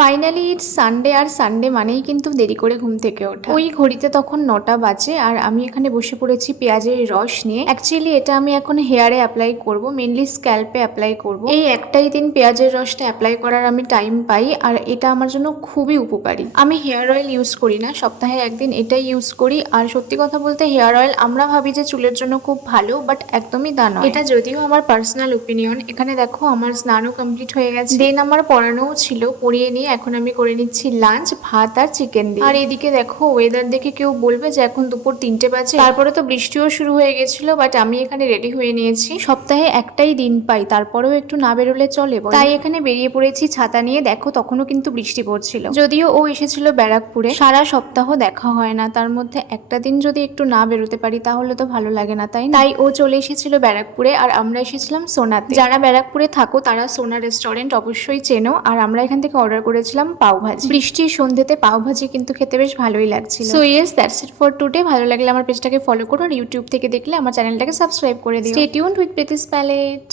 Finally it's Sunday, R Sunday মানেই কিন্তু দেরি করে ঘুম থেকে ওঠা। ওই ঘড়িতে তখন 9টা বাজে, আর আমি এখানে বসে পড়েছি পেঁয়াজের রস নিয়ে। অ্যাকচুয়ালি এটা আমি এখন হেয়ারে অ্যাপ্লাই করব, মেনলি স্ক্যাল্পে অ্যাপ্লাই করব। এই একটাই দিন পেঁয়াজের রসটা অ্যাপ্লাই করার আমি টাইম পাই, আর এটা আমার জন্য খুবই উপকারী। আমি হেয়ার অয়েল ইউজ করি না, সপ্তাহে একদিন এটাই ইউজ করি। আর সত্যি কথা বলতে হেয়ার অয়েল আমরা ভাবি যে চুলের জন্য খুব ভালো, বাট একদমই তা নয়। এটা যদিও আমার পার্সোনাল ওপিনিয়ন। এখানে দেখো আমার স্নানও কমপ্লিট হয়ে গেছে, দেন আমার পড়ানোও ছিল, পড়িয়ে নিয়ে এখন আমি করে নিচ্ছি লাঞ্চ, ভাত আর চিকেন দিয়ে। আর এদিকে দেখো ওয়েদার দেখে কেউ বলবে যে এখন দুপুর 3টে বাজে, তারপরে তো বৃষ্টিও শুরু হয়ে গেছিল, বাট আমি এখানে রেডি হয়ে নিয়েছি। সপ্তাহে একটাই দিন পাই, তারপরেও একটু না বেরোলে চলে, তাই এখানে বেরিয়ে পড়েছি ছাতা নিয়ে। দেখো তখনও কিন্তু বৃষ্টি পড়ছিল, যদিও ও এসেছিল ব্যারাকপুরে। সারা সপ্তাহ দেখা হয় না, তার মধ্যে একটা দিন যদি একটু না বেরোতে পারি তাহলে তো ভালো লাগে না, তাই না? তাই ও চলে এসেছিল ব্যারাকপুরে, আর আমরা এসেছিলাম সোনাতে। যারা ব্যারাকপুরে থাকো তারা সোনা রেস্টুরেন্ট অবশ্যই চেনো। আর আমরা এখান থেকে অর্ডার করেছিলাম পাওভাজি। বৃষ্টির সন্ধ্যেতে পাওভাজি কিন্তু খেতে বেশ ভালোই লাগছিল। So yes, that's it for today. ভালো লাগলে আমার পেজটাকে ফলো করো, আর ইউটিউব থেকে দেখলে আমার চ্যানেলটাকে সাবস্ক্রাইব করে দিও। Stay tuned with Preeti's palette.